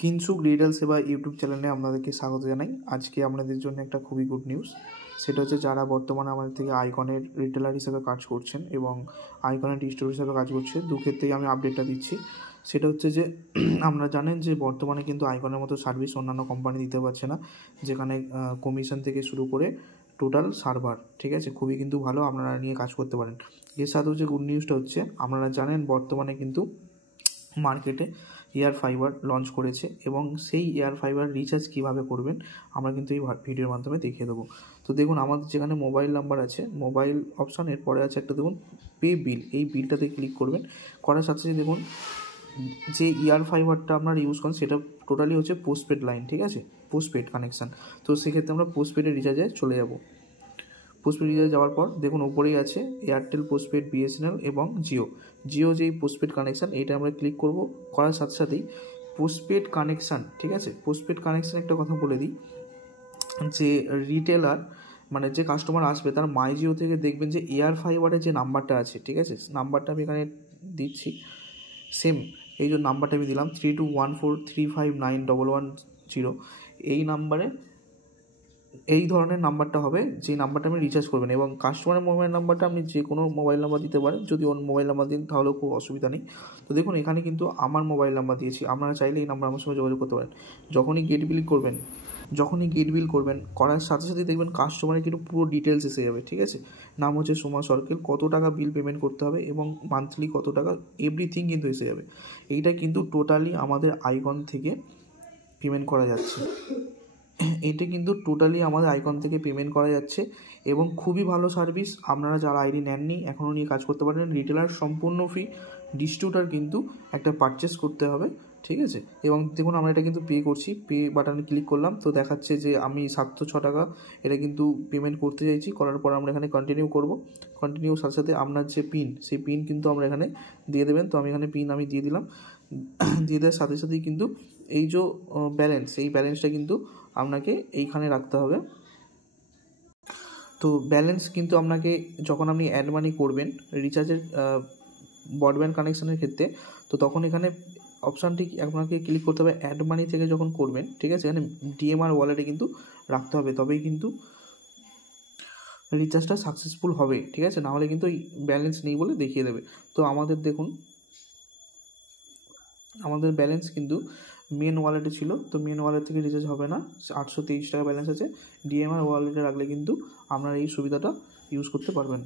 কিনসুক retail সেবা YouTube চ্যানেলে আপনাদেরকে স্বাগত জানাই। আজকে আপনাদের জন্য একটা খুবই গুড নিউজ। সেটা হচ্ছে যারা বর্তমানে আমাদের থেকে আইকনের রিটেলার হিসেবে কাজ করছেন এবং আইকনের ডিস্ট্রিবিউটর হিসেবে কাজ করছে, দুক্ষেত্রেই আমি আপডেটটা দিচ্ছি। সেটা হচ্ছে যে আপনারা জানেন যে বর্তমানে কিন্তু আইকনের মতো সার্ভিস অন্যান্য কোম্পানি দিতে পারছে না, যেখানে কমিশন থেকে শুরু করে টোটাল সার্ভার, ঠিক আছে, খুবই কিন্তু ভালো, আপনারা নিয়ে কাজ করতে পারেন। এর সাথে হচ্ছে গুড নিউজটা হচ্ছে আপনারা জানেন বর্তমানে কিন্তু মার্কেটে এয়ার ফাইবার লঞ্চ করেছে এবং সেই এয়ার ফাইবার রিচার্জ কীভাবে করবেন আমরা কিন্তু এই ভিডিওর মাধ্যমে দেখিয়ে দেবো। তো দেখুন, আমাদের যেখানে মোবাইল নাম্বার আছে, মোবাইল অপশান, এরপরে আছে একটা দেখুন পে বিল, এই বিলটাতে ক্লিক করবেন। করার সাথে সাথে দেখুন যে এয়ার ফাইবারটা আপনারা ইউজ করেন সেটা টোটালি হচ্ছে পোস্টপেড লাইন, ঠিক আছে, পোস্টপেড কানেকশান। তো সেক্ষেত্রে আমরা পোস্টপেডের রিচার্জে চলে যাব। পোস্টপেড রিচার্জ যাওয়ার পর দেখুন ওপরেই আছে এয়ারটেল পোস্টপেড, বিএসএনএল এবং জিও যেই পোস্টপেড কানেকশান, এটা আমরা ক্লিক করব। করার সাথে সাথেই পোস্টপেড কানেকশান, ঠিক আছে, পোস্টপেড কানেকশান একটা কথা বলে দিই যে রিটেলার মানে যে কাস্টমার আসবে তার মাই জিও থেকে দেখবেন যে এয়ার ফাইবারের যে নাম্বারটা আছে, ঠিক আছে, নাম্বারটা আমি এখানে দিচ্ছি, সেম এই যে নাম্বারটা আমি দিলাম 3214359110, এই নাম্বারে এই ধরনের নাম্বারটা হবে যে নাম্বারটা আপনি রিচার্জ করবেন। এবং কাস্টমারের মোবাইল নাম্বারটা আপনি যে কোনো মোবাইল নাম্বার দিতে পারেন, যদি অন্য মোবাইল নাম্বার দিন তাহলেও খুব অসুবিধা নেই। তো দেখুন এখানে কিন্তু আমার মোবাইল নাম্বার দিয়েছি, আপনারা চাইলে এই নাম্বার আমার সঙ্গে যোগাযোগ করতে পারেন। যখনই গেট বিল করবেন করার সাথে সাথে দেখবেন কাস্টমারের কিন্তু পুরো ডিটেলস এসে যাবে, ঠিক আছে, নাম হচ্ছে সোমা সরকেল, কত টাকা বিল পেমেন্ট করতে হবে এবং মান্থলি কত টাকা, এভরিথিং কিন্তু এসে যাবে। এইটা কিন্তু টোটালি আমাদের আইকন থেকে পেমেন্ট করা যাচ্ছে, এটা কিন্তু টোটালি আমাদের আইকন থেকে পেমেন্ট করা যাচ্ছে এবং খুবই ভালো সার্ভিস। আপনারা যারা আইডি নেননি এখনও নিয়ে কাজ করতে পারেন। রিটেলার সম্পূর্ণ ফ্রি, ডিস্ট্রিবিউটার কিন্তু একটা পারচেস করতে হবে, ঠিক আছে। এবং দেখুন আমরা এটা কিন্তু পে করছি, পে বাটনে ক্লিক করলাম, তো দেখাচ্ছে যে আমি 706 টাকা এটা কিন্তু পেমেন্ট করতে চাইছি। করার পর আমরা এখানে কন্টিনিউ করব। কন্টিনিউ সাথে সাথে আপনার যে পিন, সেই পিন কিন্তু আমরা এখানে দিয়ে দেবেন। তো আমি এখানে পিন আমি দিয়ে দিলাম। দিয়ে দেওয়ার সাথে সাথেই কিন্তু এই যে ব্যালেন্স, এই ব্যালেন্সটা কিন্তু আপনাকে এইখানে রাখতে হবে। তো ব্যালেন্স কিন্তু আপনাকে যখন আপনি অ্যাড মানি করবেন রিচার্জের ব্রডব্যান্ড কানেকশানের ক্ষেত্রে, তো তখন এখানে অপশানটি আপনাকে ক্লিক করতে হবে অ্যাড মানি থেকে যখন করবেন, ঠিক আছে, এখানে ডিএমআর ওয়ালেটে কিন্তু রাখতে হবে, তবেই কিন্তু রিচার্জটা সাকসেসফুল হবে, ঠিক আছে, নাহলে কিন্তু এই ব্যালেন্স নেই বলে দেখিয়ে দেবে। তো আমাদের দেখুন আমাদের ব্যালেন্স কিন্তু মেন ওয়ালেটে ছিল, তো মেন ওয়ালেট থেকে রিচার্জ হবে না, 823 টাকা ব্যালেন্স আছে। ডিএমআর ওয়ালেটে রাখলে কিন্তু আপনারা এই সুবিধাটা ইউজ করতে পারবেন।